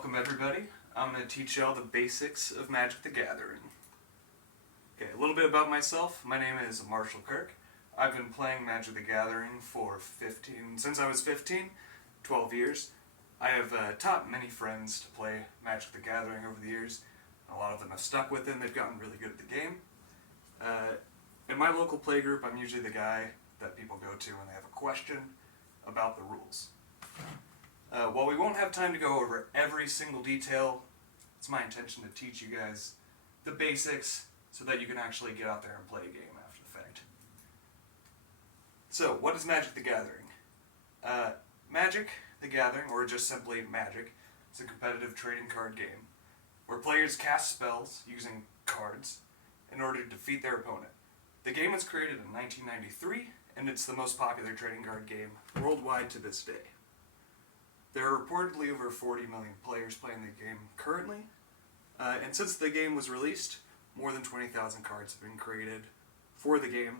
welcome everybody. I'm going to teach y'all the basics of Magic the Gathering. Okay, a little bit about myself. My name is Marshall Kirk. I've been playing Magic the Gathering since I was 15, 12 years. I have taught many friends to play Magic the Gathering over the years. A lot of them have stuck with it and they've gotten really good at the game. In my local playgroup, I'm usually the guy that people go to when they have a question about the rules. While we won't have time to go over every single detail, it's my intention to teach you guys the basics so that you can actually get out there and play a game after the fact. So, what is Magic the Gathering? Magic the Gathering, or just simply Magic, is a competitive trading card game where players cast spells using cards in order to defeat their opponent. The game was created in 1993, and it's the most popular trading card game worldwide to this day. There are reportedly over 40 million players playing the game currently, and since the game was released, more than 20,000 cards have been created for the game.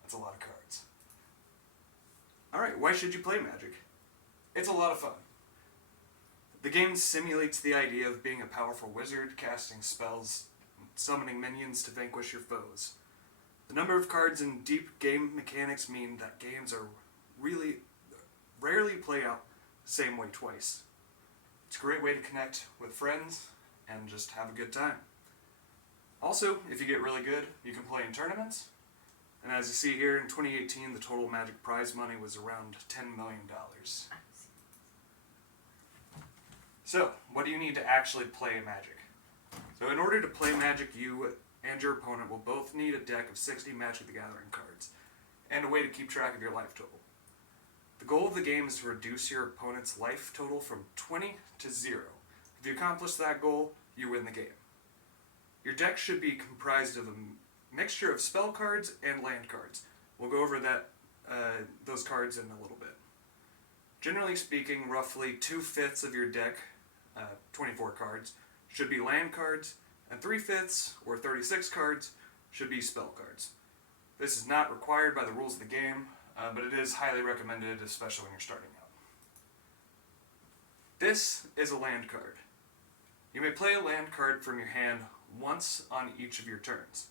That's a lot of cards. Alright, why should you play Magic? It's a lot of fun. The game simulates the idea of being a powerful wizard, casting spells, summoning minions to vanquish your foes. The number of cards and deep game mechanics mean that games are rarely play out the same way twice. It's a great way to connect with friends and just have a good time. Also, if you get really good, you can play in tournaments. And as you see here, in 2018, the total Magic prize money was around $10 million. So, what do you need to actually play Magic? So in order to play Magic, you and your opponent will both need a deck of 60 Magic the Gathering cards, and a way to keep track of your life total. The goal of the game is to reduce your opponent's life total from 20 to 0. If you accomplish that goal, you win the game. Your deck should be comprised of a mixture of spell cards and land cards. We'll go over those cards in a little bit. Generally speaking, roughly 2/5 of your deck, 24 cards, should be land cards, and 3/5, or 36 cards, should be spell cards. This is not required by the rules of the game, but it is highly recommended, especially when you're starting out. This is a land card. You may play a land card from your hand once on each of your turns.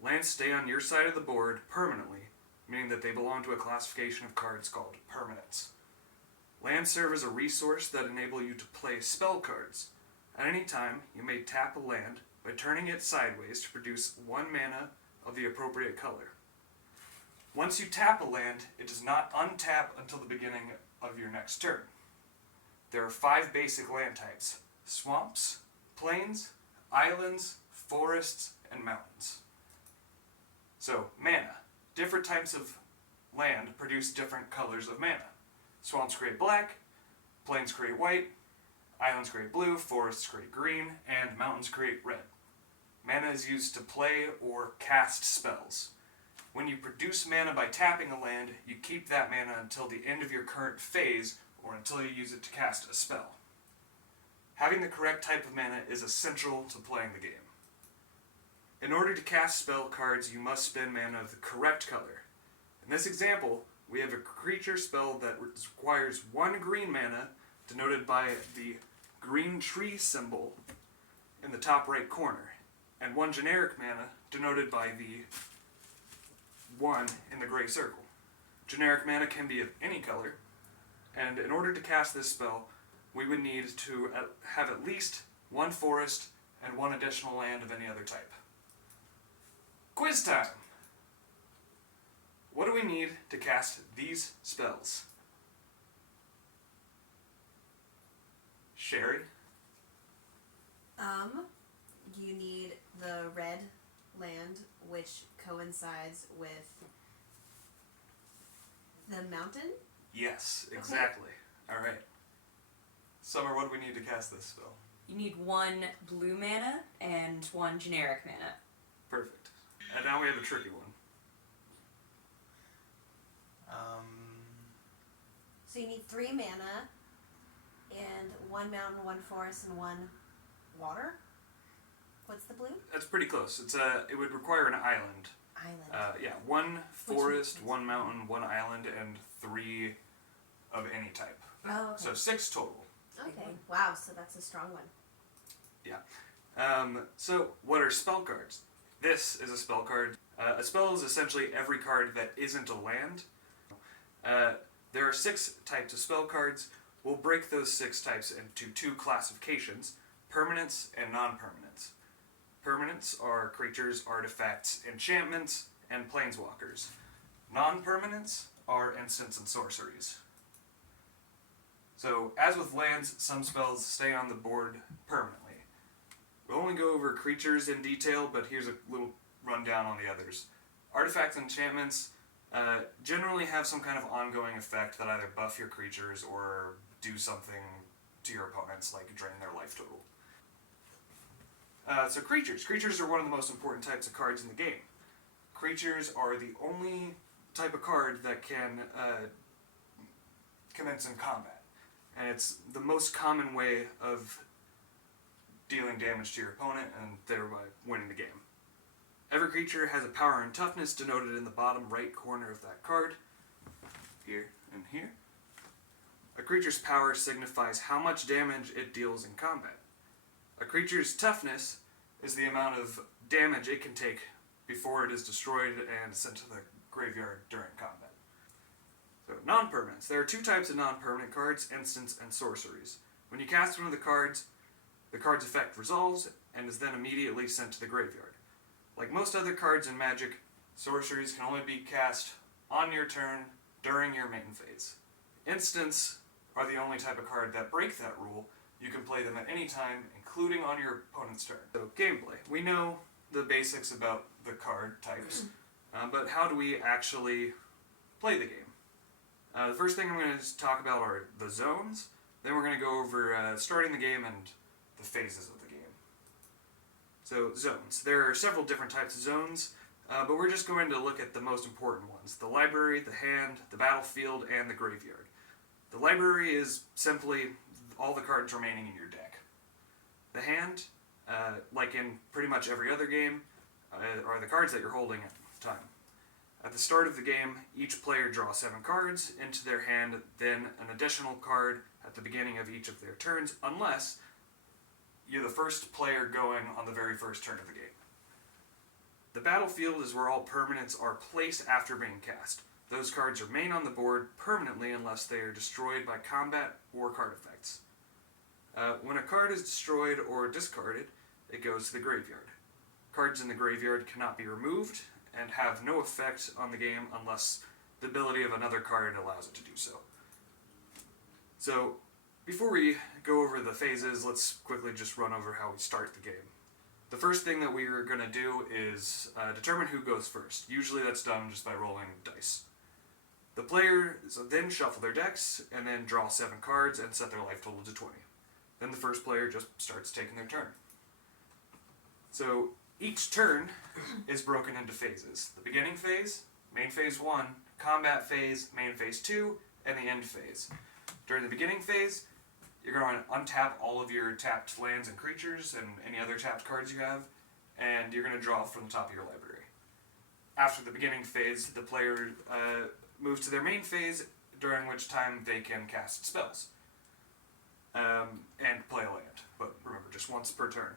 Lands stay on your side of the board permanently, meaning that they belong to a classification of cards called permanents. Lands serve as a resource that enable you to play spell cards. At any time, you may tap a land by turning it sideways to produce 1 mana of the appropriate color. Once you tap a land, it does not untap until the beginning of your next turn. There are 5 basic land types: swamps, plains, islands, forests, and mountains. So, mana. Different types of land produce different colors of mana. Swamps create black, plains create white, islands create blue, forests create green, and mountains create red. Mana is used to play or cast spells. When you produce mana by tapping a land, you keep that mana until the end of your current phase, or until you use it to cast a spell. Having the correct type of mana is essential to playing the game. In order to cast spell cards, you must spend mana of the correct color. In this example, we have a creature spell that requires 1 green mana, denoted by the green tree symbol in the top right corner, and 1 generic mana, denoted by the 1 in the gray circle. Generic mana can be of any color, and in order to cast this spell, we would need to have at least 1 forest and 1 additional land of any other type. Quiz time! What do we need to cast these spells? Sherry? You need the red land, which coincides with the mountain? Yes, exactly. Okay. Alright. Summer, what do we need to cast this spell? You need 1 blue mana and 1 generic mana. Perfect. And now we have a tricky one. So you need 3 mana, and 1 mountain, 1 forest, and 1 water? What's the blue? That's pretty close. It would require an island. Island. 1 forest, 1 mountain, 1 island, and 3 of any type. Oh, okay. So 6 total. Okay. Wow. So that's a strong one. So, what are spell cards? This is a spell card. A spell is essentially every card that isn't a land. There are 6 types of spell cards. We'll break those 6 types into 2 classifications, permanents and non-permanents. Permanents are creatures, artifacts, enchantments, and planeswalkers. Non-permanents are instants and sorceries. So, as with lands, some spells stay on the board permanently. We'll only go over creatures in detail, but here's a little rundown on the others. Artifacts and enchantments generally have some kind of ongoing effect that either buff your creatures or do something to your opponents, like drain their life total. So creatures. Creatures are one of the most important types of cards in the game. Creatures are the only type of card that can commence in combat. And it's the most common way of dealing damage to your opponent and thereby winning the game. Every creature has a power and toughness denoted in the bottom right corner of that card. Here and here. A creature's power signifies how much damage it deals in combat. A creature's toughness is the amount of damage it can take before it is destroyed and sent to the graveyard during combat. So, non-permanents. There are 2 types of non-permanent cards, instants and sorceries. When you cast one of the card's effect resolves and is then immediately sent to the graveyard. Like most other cards in Magic, sorceries can only be cast on your turn during your main phase. Instants are the only type of card that break that rule. You can play them at any time, including on your opponent's turn. So, gameplay. We know the basics about the card types, but how do we actually play the game? The first thing I'm going to talk about are the zones. Then we're going to go over starting the game and the phases of the game. So, zones. There are several different types of zones, but we're just going to look at the most important ones. The library, the hand, the battlefield, and the graveyard. The library is simply all the cards remaining in your deck. The hand, like in pretty much every other game, are the cards that you're holding at the time. At the start of the game, each player draws 7 cards into their hand, then an additional card at the beginning of each of their turns, unless you're the first player going on the very first turn of the game. The battlefield is where all permanents are placed after being cast. Those cards remain on the board permanently unless they are destroyed by combat or card effects. When a card is destroyed or discarded, it goes to the graveyard. Cards in the graveyard cannot be removed and have no effect on the game unless the ability of another card allows it to do so. So, before we go over the phases, let's quickly just run over how we start the game. The first thing that we're going to do is determine who goes first. Usually that's done just by rolling dice. The players then shuffle their decks and then draw 7 cards and set their life total to 20. Then the first player just starts taking their turn. So each turn is broken into phases. The beginning phase, main phase 1, combat phase, main phase 2, and the end phase. During the beginning phase, you're going to untap all of your tapped lands and creatures and any other tapped cards you have, and you're going to draw from the top of your library. After the beginning phase, the player moves to their main phase, during which time they can cast spells and play a land, but remember, just once per turn.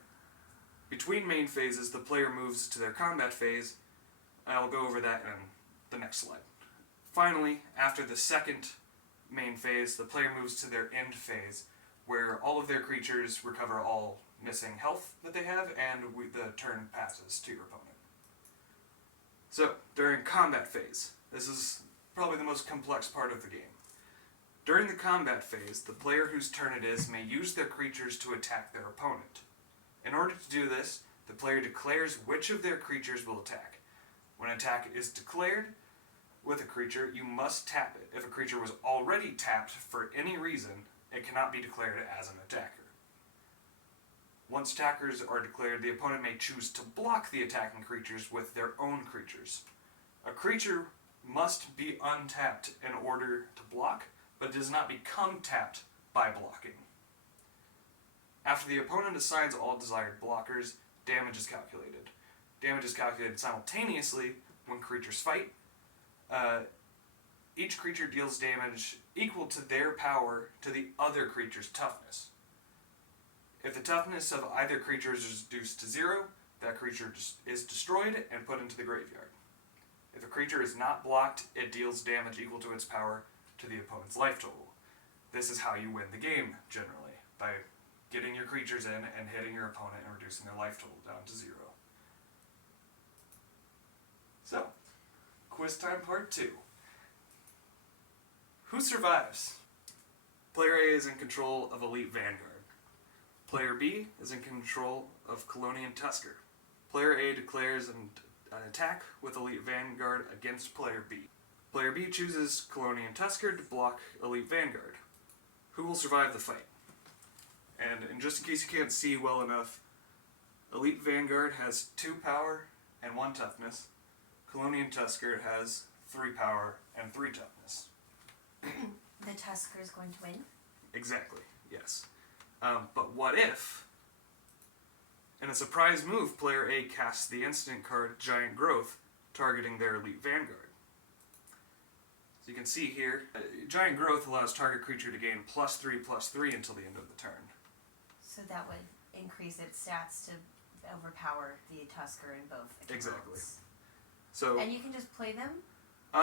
Between main phases, the player moves to their combat phase. I'll go over that in the next slide. Finally, after the second main phase, the player moves to their end phase, where all of their creatures recover all missing health that they have, and the turn passes to your opponent. So, during combat phase, this is probably the most complex part of the game. During the combat phase, the player whose turn it is may use their creatures to attack their opponent. In order to do this, the player declares which of their creatures will attack. When an attack is declared with a creature, you must tap it. If a creature was already tapped for any reason, it cannot be declared as an attacker. Once attackers are declared, the opponent may choose to block the attacking creatures with their own creatures. A creature must be untapped in order to block, but it does not become tapped by blocking. After the opponent assigns all desired blockers, damage is calculated. Damage is calculated simultaneously when creatures fight, each creature deals damage equal to their power to the other creature's toughness. If the toughness of either creature is reduced to 0, that creature is destroyed and put into the graveyard. If a creature is not blocked, it deals damage equal to its power to the opponent's life total. This is how you win the game, generally, by getting your creatures in and hitting your opponent and reducing their life total down to 0. So, quiz time part 2. Who survives? Player A is in control of Elite Vanguard. Player B is in control of Colonian Tusker. Player A declares an attack with Elite Vanguard against Player B. Player B chooses Colonian Tusker to block Elite Vanguard. Who will survive the fight? And just in case you can't see well enough, Elite Vanguard has 2 power and 1 toughness. Colonian Tusker has 3 power and 3 toughness. The Tusker is going to win? Exactly, yes. But what if, in a surprise move, player A casts the instant card Giant Growth, targeting their Elite Vanguard? So you can see here, Giant Growth allows target creature to gain +3/+3 until the end of the turn. So that would increase its stats to overpower the Tusker in both accounts. Exactly. So, And you can just play them?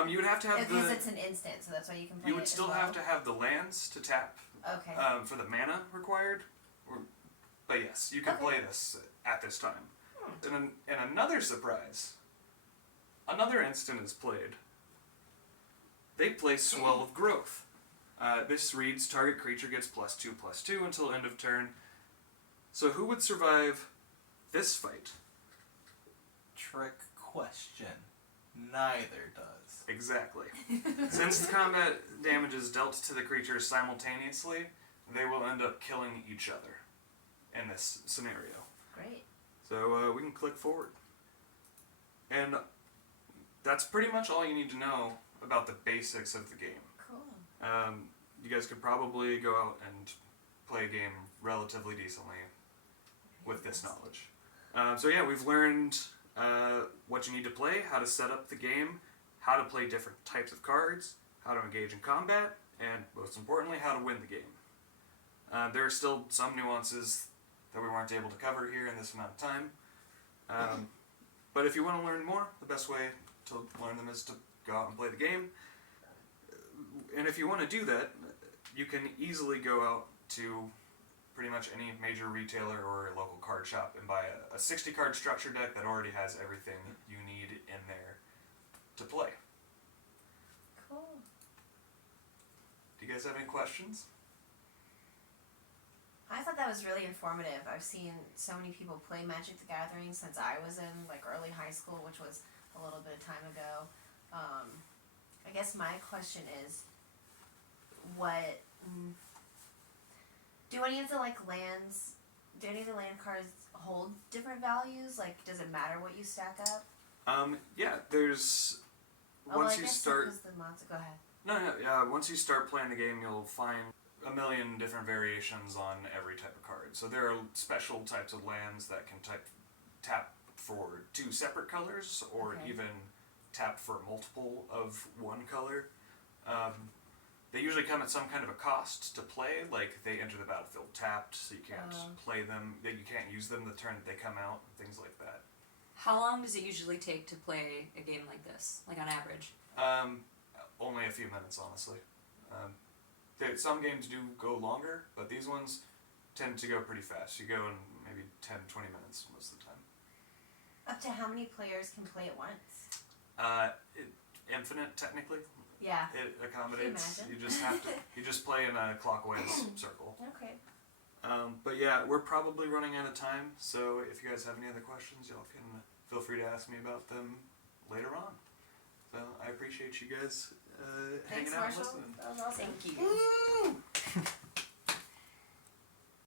you would have to have Because it's an instant, so that's why you can play you it would as still well. have to have the lands to tap Okay. for the mana required. But yes, you can Okay. play this at this time. And another surprise, another instant is played. They play Swell of Growth. This reads, target creature gets +2/+2 until end of turn. So who would survive this fight? Trick question. Neither does. Exactly. Since the combat damage is dealt to the creatures simultaneously, they will end up killing each other in this scenario. Great. So we can click forward. And that's pretty much all you need to know about the basics of the game. Cool. You guys could probably go out and play a game relatively decently with this knowledge. So yeah, we've learned what you need to play, how to set up the game, how to play different types of cards, how to engage in combat, and most importantly, how to win the game. There are still some nuances that we weren't able to cover here in this amount of time. But if you want to learn more, the best way to learn them is to go out and play the game. And if you want to do that, you can easily go out to pretty much any major retailer or a local card shop and buy a 60 card structure deck that already has everything you need in there to play. Cool. Do you guys have any questions? I thought that was really informative. I've seen so many people play Magic the Gathering since I was in like early high school, which was a little bit of time ago. I guess my question is, what do any of the land cards hold different values? Like, does it matter what you stack up? Yeah, there's once you start. Go ahead. No, once you start playing the game, you'll find a million different variations on every type of card. So there are special types of lands that can tap for 2 separate colors, or Okay. even tap for multiple of one color. They usually come at some kind of a cost to play, like they enter the battlefield tapped, so you can't play them, you can't use them the turn that they come out, things like that. How long does it usually take to play a game like this, like on average? Only a few minutes, honestly. Some games do go longer, but these ones tend to go pretty fast. You go in maybe 10, 20 minutes most of the time. Up to how many players can play at once? Infinite, technically. Yeah. It accommodates. Can you You just have to. You just play in a clockwise circle. Okay. But yeah, we're probably running out of time. So if you guys have any other questions, y'all can feel free to ask me about them later on. So I appreciate you guys hanging Thanks, out and Marshall. listening. That was awesome. Thank you. Woo!